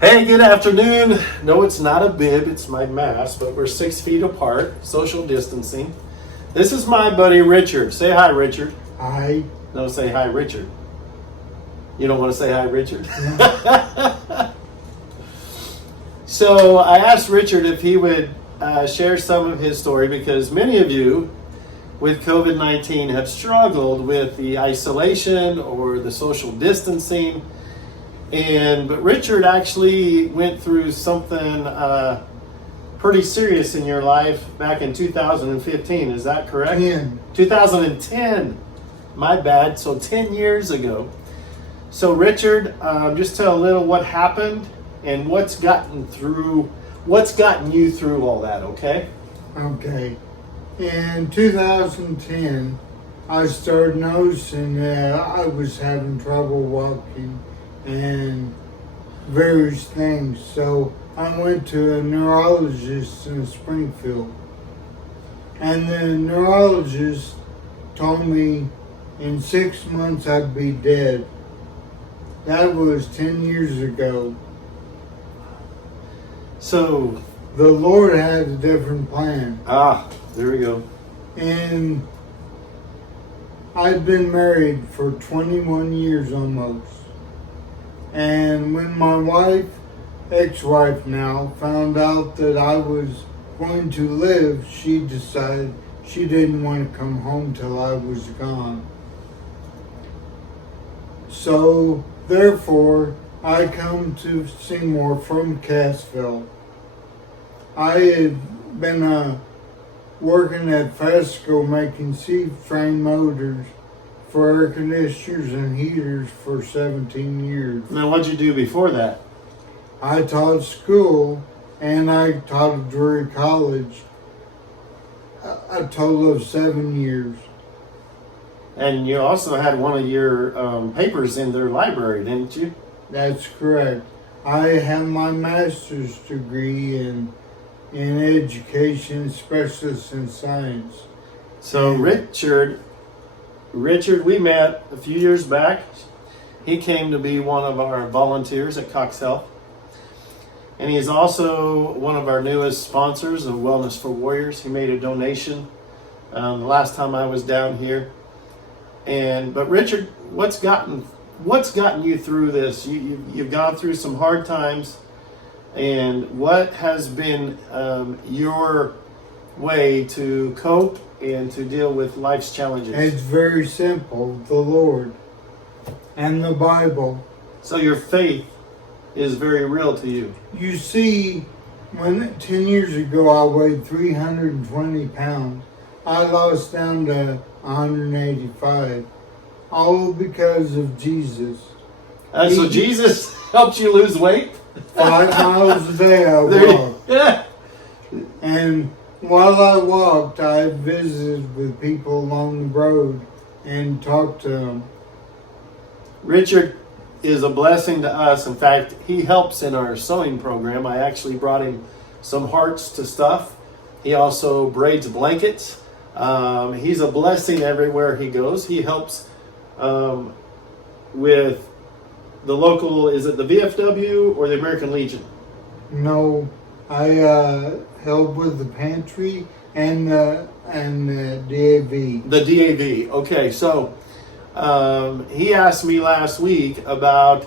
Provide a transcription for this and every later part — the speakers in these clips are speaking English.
Hey, good afternoon. No, it's not a bib, it's my mask, but we're 6 feet apart, social distancing. This is my buddy Richard. Say hi, Richard. I No, say hi, Richard. You don't want to say hi, Richard? So I asked Richard if he would share some of his story because many of you with COVID-19 have struggled with the isolation or the social distancing. But Richard actually went through something pretty serious in your life back in 2015. Is that correct? 10. 2010. My bad. So 10 years ago. So Richard, just tell a little what happened and what's gotten you through all that. Okay. Okay. In 2010, I started noticing that I was having trouble walking and various things. So I went to a neurologist in Springfield. And the neurologist told me in 6 months I'd be dead. That was 10 years ago. So The Lord had a different plan. there we go. And I'd been married for 21 years almost. And when my wife, ex-wife now, found out that I was going to live, she decided she didn't want to come home till I was gone. So, therefore, I come to Seymour from Cassville. I had been working at Fasco making C-frame motors for air conditioners and heaters for 17 years. Now, what'd you do before that? I taught school and I taught at Drury College a total of 7 years. And you also had one of your papers in their library, didn't you? That's correct. I have my master's degree in education, specialist in science. So Richard, we met a few years back. He came to be one of our volunteers at Cox Health. And he's also one of our newest sponsors of Wellness for Warriors. He made a donation the last time I was down here. But Richard, what's gotten you through this? You've gone through some hard times. And what has been your way to cope and to deal with life's challenges? It's very simple. The Lord and the Bible. So your faith is very real to you. You see, when 10 years ago I weighed 320 pounds, I lost down to 185. All because of Jesus. So Jesus helped you lose weight? 5 miles a day I walked. Yeah. And while I walked, I visited with people along the road and talked to them. Richard is a blessing to us. In fact, he helps in our sewing program. I actually brought him some hearts to stuff. He also braids blankets. He's a blessing everywhere he goes. He helps with the local, is it the VFW or the American Legion? No, I helped with the pantry and the DAV. The DAV. Okay, so he asked me last week about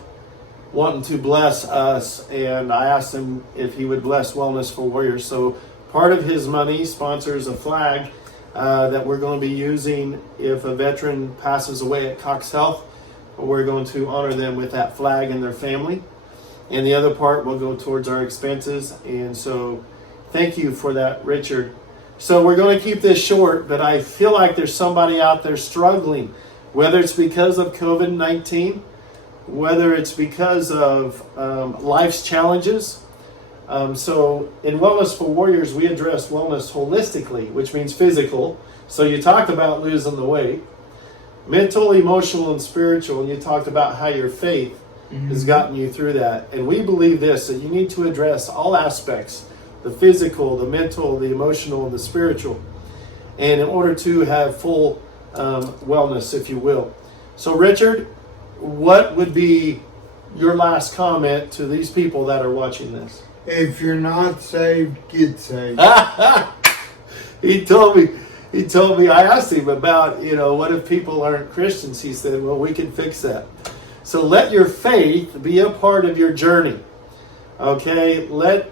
wanting to bless us, and I asked him if he would bless Wellness for Warriors. So part of his money sponsors a flag that we're going to be using if a veteran passes away at Cox Health. We're going to honor them with that flag and their family. And the other part will go towards our expenses. And so thank you for that, Richard. So we're going to keep this short, but I feel like there's somebody out there struggling, whether it's because of COVID-19, whether it's because of life's challenges. So in Wellness for Warriors, we address wellness holistically, which means physical. So you talked about losing the weight. Mental, emotional, and spiritual, and you talked about how your faith has gotten you through that. And we believe this, that you need to address all aspects, the physical, the mental, the emotional, and the spiritual, and in order to have full wellness, if you will. So Richard, what would be your last comment to these people that are watching this? If you're not saved, get saved. He told me, I asked him about, what if people aren't Christians? He said, well, we can fix that. So let your faith be a part of your journey. Okay? Don't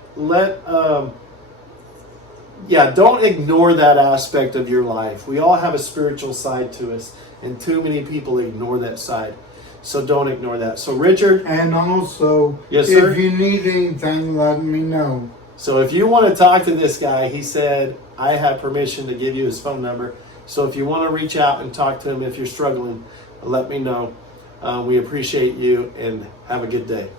ignore that aspect of your life. We all have a spiritual side to us, and too many people ignore that side. So don't ignore that. So Richard. And also, Yes, sir? if you need anything, let me know. So if you want to talk to this guy, he said, I have permission to give you his phone number. So if you want to reach out and talk to him if you're struggling, let me know. We appreciate you and have a good day.